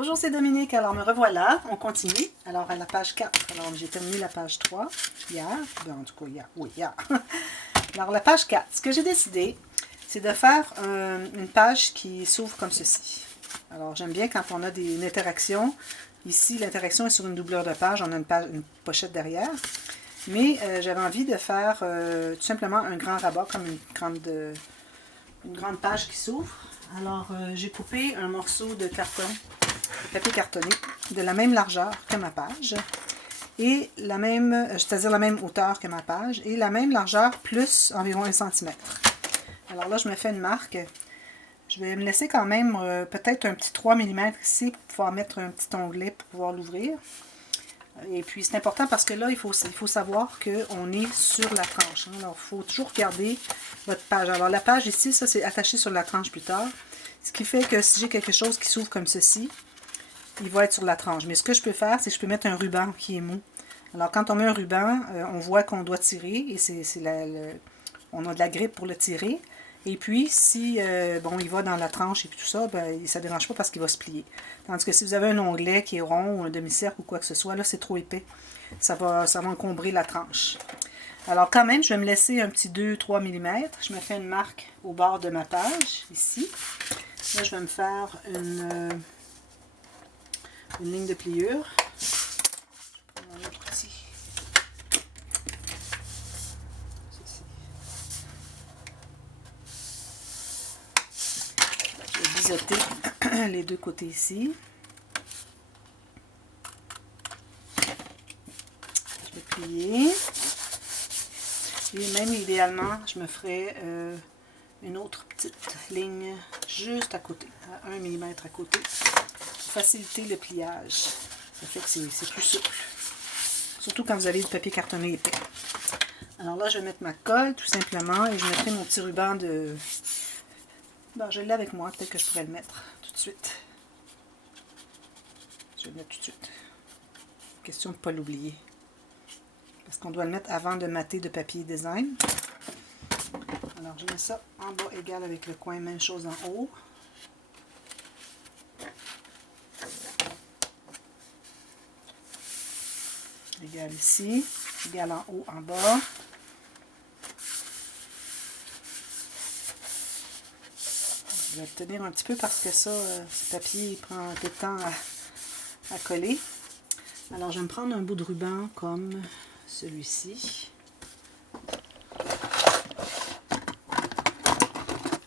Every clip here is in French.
Bonjour, c'est Dominique. Alors, me revoilà. On continue. Alors, à la page 4. Alors, j'ai terminé la page 3 hier. Ben, en tout cas, hier. Oui, hier. Alors, la page 4. Ce que j'ai décidé, c'est de faire une page qui s'ouvre comme ceci. Alors, j'aime bien quand on a une interaction. Ici, l'interaction est sur une doublure de page. On a une pochette derrière. Mais j'avais envie de faire tout simplement un grand rabat, comme une grande page qui s'ouvre. Alors, j'ai coupé un morceau de carton, de papier cartonné, de la même largeur que ma page, et la même, c'est-à-dire la même hauteur que ma page, et la même largeur plus environ 1 cm. Alors là, je me fais une marque. Je vais me laisser quand même peut-être un petit 3 mm ici pour pouvoir mettre un petit onglet pour pouvoir l'ouvrir. Et puis, c'est important parce que là, il faut savoir qu'on est sur la tranche. Hein. Alors, il faut toujours garder votre page. Alors, la page ici, ça, c'est attaché sur la tranche plus tard. Ce qui fait que si j'ai quelque chose qui s'ouvre comme ceci, il va être sur la tranche. Mais ce que je peux faire, c'est que je peux mettre un ruban qui est mou. Alors, quand on met un ruban, on voit qu'on doit tirer. Et on a de la grippe pour le tirer. Et puis, si bon, il va dans la tranche et tout ça, ben, ça ne dérange pas parce qu'il va se plier. Tandis que si vous avez un onglet qui est rond ou un demi-cercle ou quoi que ce soit, là, c'est trop épais. Ça va encombrer la tranche. Alors, quand même, je vais me laisser un petit 2-3 mm. Je me fais une marque au bord de ma page, ici. Là, je vais me faire une ligne de pliure. Je vais prendre un autre outil. Les deux côtés ici. Je vais plier. Et même idéalement, je me ferai une autre petite ligne juste à côté, à 1 mm à côté, pour faciliter le pliage. Ça fait que c'est plus souple. Surtout quand vous avez du papier cartonné épais. Alors là, je vais mettre ma colle tout simplement et je mettrai mon petit ruban de... Bon, je l'ai avec moi, peut-être que je pourrais le mettre tout de suite. Je vais le mettre tout de suite. Question de ne pas l'oublier. Parce qu'on doit le mettre avant de mater de papier design. Alors, je mets ça en bas égal avec le coin, même chose en haut. Égal ici, égal en haut, en bas. Je vais tenir un petit peu parce que ça, ce papier, il prend un peu de temps à coller. Alors, je vais me prendre un bout de ruban comme celui-ci.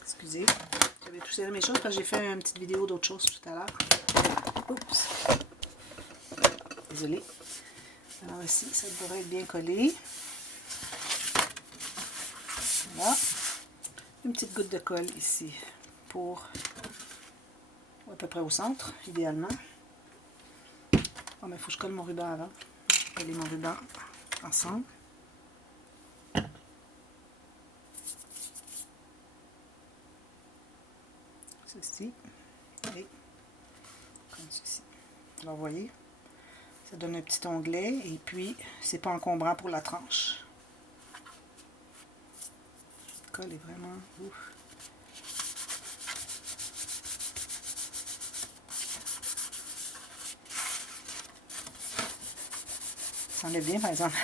Excusez, j'avais tout serré mes choses parce que j'ai fait une petite vidéo d'autre chose tout à l'heure. Oups! Désolée. Alors ici, ça devrait être bien collé. Voilà. Une petite goutte de colle ici pour à peu près au centre, idéalement. Bon, mais il faut que je colle mon ruban avant. Je vais coller mon ruban ensemble. Ceci. Et comme ceci. Alors, vous voyez, ça donne un petit onglet et puis, c'est pas encombrant pour la tranche. Le colle est vraiment ouf. Ça enlève bien, par exemple.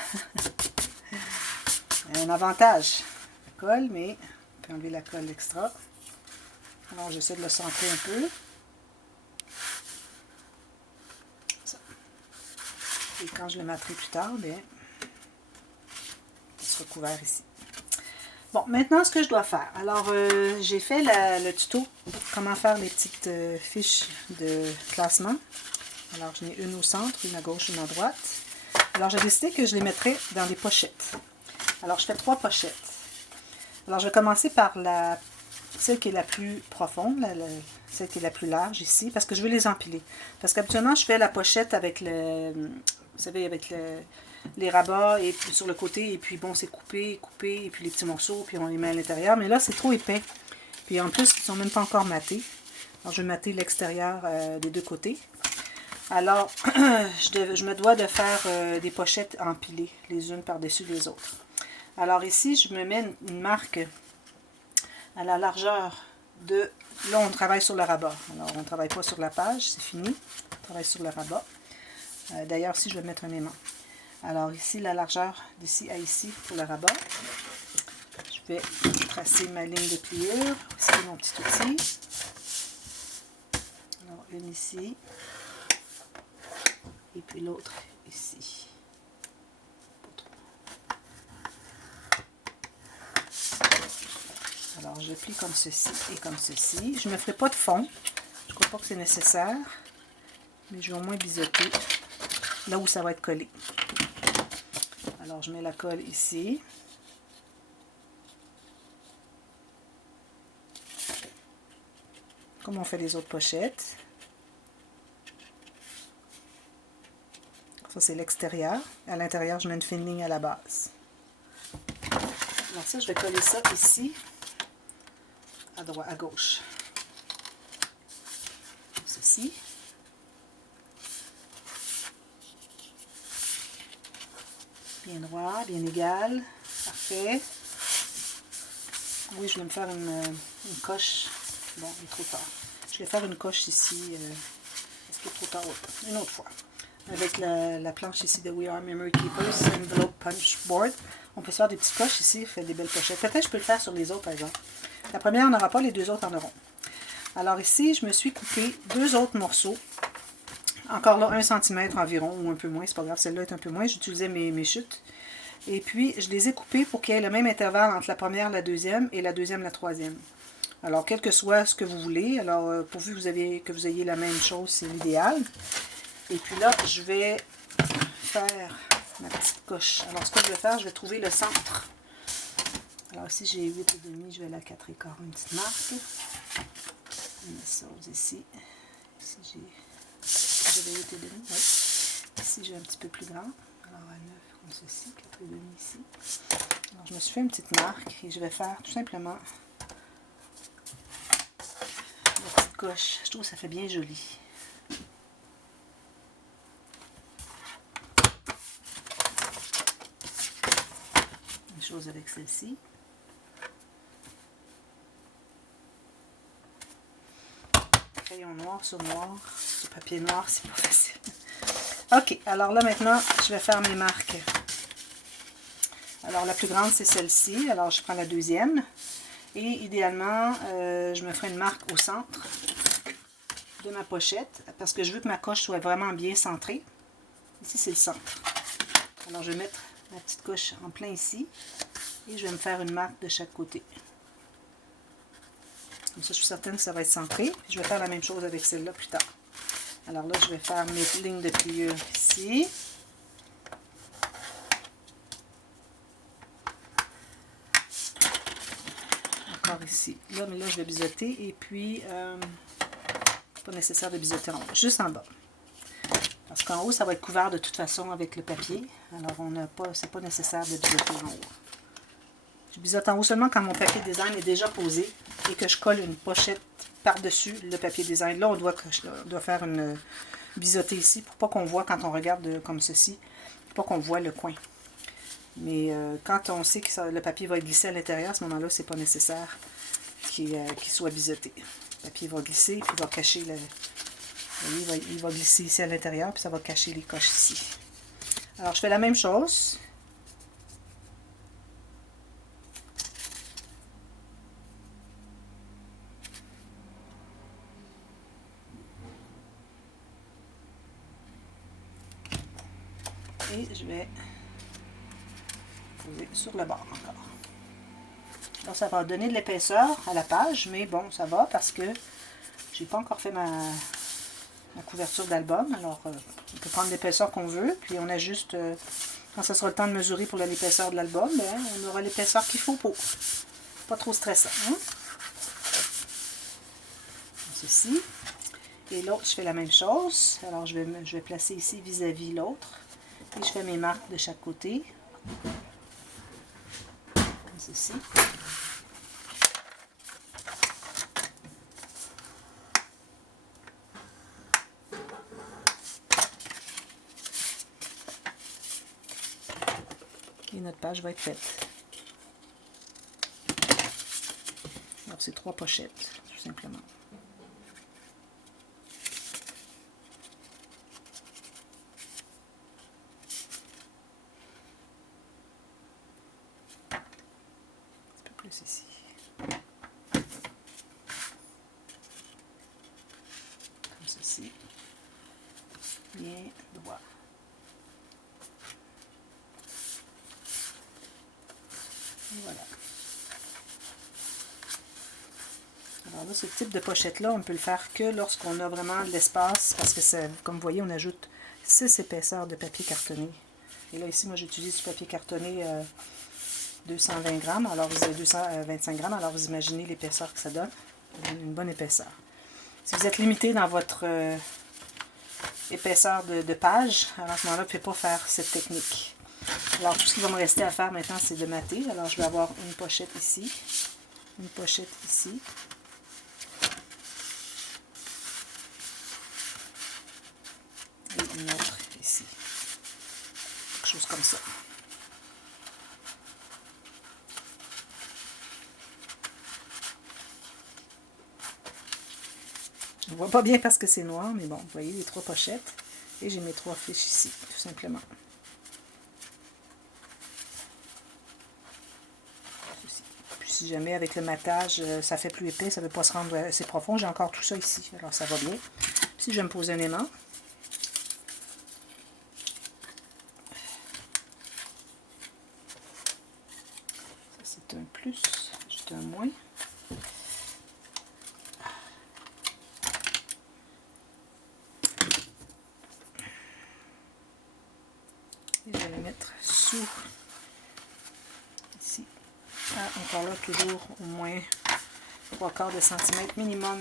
Un avantage, la colle, mais on peut enlever la colle extra. Alors, j'essaie de le centrer un peu. Ça. Et quand je le mettrai plus tard, bien, il sera couvert ici. Bon, maintenant, ce que je dois faire. Alors, j'ai fait le tuto pour comment faire les petites fiches de classement. Alors, j'en ai une au centre, une à gauche, une à droite. Alors, j'ai décidé que je les mettrais dans des pochettes. Alors, je fais 3 pochettes. Alors, je vais commencer par celle qui est la plus profonde, celle qui est la plus large ici, parce que je veux les empiler. Parce qu'habituellement, je fais la pochette avec vous savez, avec les rabats et puis sur le côté, et puis bon, c'est coupé, et puis les petits morceaux, puis on les met à l'intérieur. Mais là, c'est trop épais. Puis en plus, ils ne sont même pas encore matés. Alors, je vais mater l'extérieur des deux côtés. Alors, je me dois de faire des pochettes empilées, les unes par-dessus les autres. Alors ici, je me mets une marque à la largeur de là, on travaille sur le rabat. Alors, on ne travaille pas sur la page, c'est fini. On travaille sur le rabat. D'ailleurs, ici, je vais mettre un aimant. Alors, ici, la largeur d'ici à ici pour le rabat. Je vais tracer ma ligne de pliure. Ici, mon petit outil. Alors, une ici. Et puis l'autre ici. Alors, je plie comme ceci et comme ceci. Je ne me ferai pas de fond. Je ne crois pas que c'est nécessaire. Mais je vais au moins biseauter là où ça va être collé. Alors, je mets la colle ici. Comme on fait les autres pochettes. Ça, c'est l'extérieur. À l'intérieur, je mets une fine ligne à la base. Alors ça, je vais coller ça ici. À droite, à gauche. Ceci. Bien droit, bien égal. Parfait. Oui, je vais me faire une coche. Bon, il est trop tard. Je vais faire une coche ici. Est-ce qu'il est trop tard? Une autre fois. Avec la planche ici de We Are Memory Keepers, Envelope Punch Board. On peut se faire des petites coches ici, faire des belles pochettes. Peut-être que je peux le faire sur les autres, par exemple. La première n'aura pas, les deux autres en auront. Alors ici, je me suis coupé 2 autres morceaux. Encore là, 1 cm environ, ou un peu moins, c'est pas grave, celle-là est un peu moins. J'utilisais mes chutes. Et puis, je les ai coupés pour qu'il y ait le même intervalle entre la première, la deuxième, et la deuxième, la troisième. Alors, quel que soit ce que vous voulez, alors pourvu que vous ayez la même chose, c'est l'idéal. Et puis là, je vais faire ma petite coche. Alors, ce que je vais faire, je vais trouver le centre. Alors ici, j'ai 8,5, je vais aller à 4 écarts, une petite marque. Je mets ça ici. Ici, j'avais 8,5, oui. Ici, j'ai un petit peu plus grand. Alors, à 9, comme ceci, 4,5 ici. Alors, je me suis fait une petite marque et je vais faire tout simplement la petite coche. Je trouve que ça fait bien joli. Une chose avec celle-ci. Crayon noir sur noir, sur papier noir, c'est pas facile. Ok, alors là maintenant, je vais faire mes marques. Alors la plus grande, c'est celle-ci. Alors je prends la deuxième. Et idéalement, je me ferai une marque au centre de ma pochette. Parce que je veux que ma coche soit vraiment bien centrée. Ici, c'est le centre. Alors je vais mettre ma petite coche en plein ici. Et je vais me faire une marque de chaque côté. Comme ça, je suis certaine que ça va être centré. Puis je vais faire la même chose avec celle-là plus tard. Alors là, je vais faire mes lignes de pliure ici. Encore ici. Là, mais là, je vais biseauter. Et puis, pas nécessaire de biseauter en haut. Juste en bas. Parce qu'en haut, ça va être couvert de toute façon avec le papier. Alors, c'est pas nécessaire de biseauter en haut. Je biseaute en haut seulement quand mon papier design est déjà posé et que je colle une pochette par-dessus le papier design. Là, on doit faire une biseauter ici pour pas qu'on voit quand on regarde comme ceci, pour pas qu'on voit le coin. Mais quand on sait que le papier va glisser à l'intérieur, à ce moment-là, c'est pas nécessaire qu'il soit biseauté. Le papier va glisser puis il va cacher il va glisser ici à l'intérieur puis ça va cacher les coches ici. Alors, je fais la même chose. Et je vais poser sur le bord encore. Alors ça va donner de l'épaisseur à la page, mais bon, ça va parce que j'ai pas encore fait ma couverture d'album. Alors on peut prendre l'épaisseur qu'on veut, puis on ajuste quand ce sera le temps de mesurer pour l'épaisseur de l'album, on aura l'épaisseur qu'il faut pour. Pas trop stressant. Hein? Ceci. Et l'autre, je fais la même chose. Alors je vais placer ici vis-à-vis l'autre. Et je fais mes marques de chaque côté. Comme ceci. Et notre page va être faite. Alors c'est 3 pochettes. tout simplement. Un petit peu plus ici. Comme ceci. Bien droit. Et voilà. Alors là, ce type de pochette-là, on ne peut le faire que lorsqu'on a vraiment de l'espace, parce que, ça, comme vous voyez, on ajoute 6 épaisseurs de papier cartonné. Et là, ici, moi, j'utilise du papier cartonné 220 grammes, alors vous avez 225 grammes, alors vous imaginez l'épaisseur que ça donne. Ça donne une bonne épaisseur. Si vous êtes limité dans votre épaisseur de page, alors à ce moment-là, vous ne pouvez pas faire cette technique. Alors, tout ce qui va me rester à faire maintenant, c'est de mater. Alors, je vais avoir une pochette ici, une pochette ici. Et une autre ici. Quelque chose comme ça. Je ne vois pas bien parce que c'est noir, mais bon, vous voyez les 3 pochettes. Et j'ai mes 3 fiches ici, tout simplement. Puis si jamais avec le matage, ça fait plus épais, ça ne veut pas se rendre assez profond, j'ai encore tout ça ici, alors ça va bien. Puis si je vais me poser un aimant, ça c'est un plus, juste un moins. Et je vais le mettre sous, ici. Ah, encore là, toujours au moins 3/4 de centimètre minimum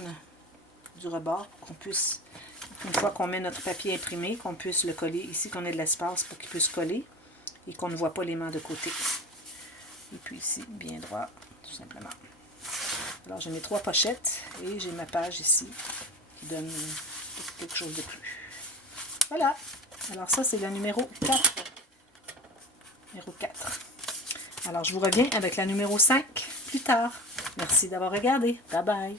du rebord pour qu'on puisse, une fois qu'on met notre papier imprimé, qu'on puisse le coller ici, qu'on ait de l'espace pour qu'il puisse coller et qu'on ne voit pas l'aimant de côté. Et puis ici, bien droit, tout simplement. Alors j'ai mes 3 pochettes et j'ai ma page ici qui donne quelque chose de plus. Voilà. Alors ça, c'est la numéro 4. Numéro 4. Alors je vous reviens avec la numéro 5 plus tard. Merci d'avoir regardé. Bye bye.